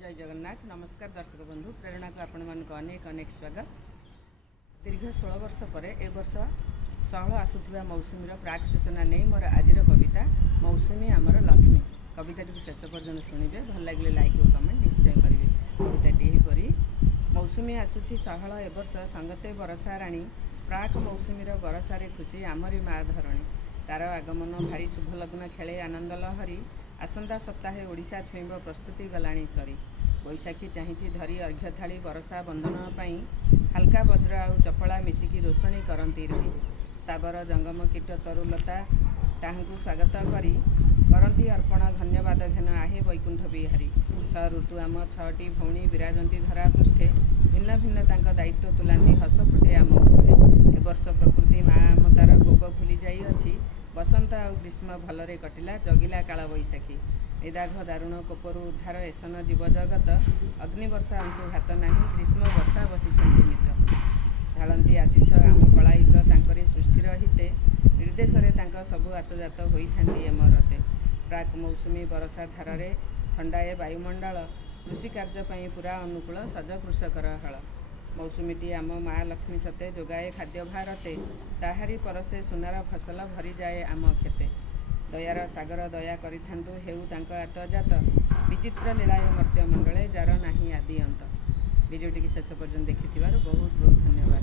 जय जगन्नाथ। नमस्कार दर्शक बंधु, प्रेरणा को आपण मानक अनेक अनेक स्वागत। दीर्घ 16 वर्ष पर ए वर्ष सहल आसुवा मौसुमीर प्राक सूचना नहीं मोर आज कविता मौसुमी आमर लक्ष्मी। कविताटी शेष पर्यटन शुणे, भल लगे लाइक और कमेंट निश्चय करेंगे। कविताटी यहीपरी मौसुमी आसूची सहल ए वर्ष संगते बरसा राणी प्राक मौसुमीर बरसारे खुशी आमरी माँ धरणी। तार आगमन भारी शुभ लग्न खेले आनंद लहरी। आसंता सप्ताहे ओडिशा छुईब प्रस्तुति गलाणी सरी। बैशाखी चाहिए धरी अर्घ्य थाली बरसा बंधन पाई हाल्का वज्र आउ चपला मिसिकी रोषणी करती रही। स्थावर जंगम कीट तरुलता ताहू स्वागत करी करती अर्पण धन्यवाद घेन आहे वैकुंठ बिहारी। 6 ऋतु आम 6टी भौणी विराजती धरा पृष्ठे भिन्न भिन्न तांक दायित्व तुलांती हस फुटे आम पृष्ठे। ए वर्ष प्रकृति माँ ममतार कोप भूली जाइअछि। बसंत आ ग्रीष्म भलरे कटिला जगिला काल बैशाखी। निदाघ दारुण कोपरू उद्धार एसन जीव जगत। अग्निवर्षा अंशुघात नाही ग्रीष्म वर्षा बसिछन्ति मित। ढाळंती आशीष आम कलाईश तांकरी सृष्टिर हिते निर्देशरे तांक सबु आतजात होइथांती एमरते। प्राक मौसुमी बरसा धारारे थंडाए वायुमंडल कृषि कार्य पई पूरा अनुकूल सज कृषकर हल। मौसुमीटी आम माँ लक्ष्मी सते जोगाए खाद्य भारते ताहारी परसे सुनार फसल भरी जाए आम खेते। दयार सागर दया करिथांतु हेउ तांक आतजात विचित्र लीलाय मर्त्य मंडले जार नाही आदि अंत। वीडियोटी शेष पर्यटन देखि बहुत बहुत धन्यवाद।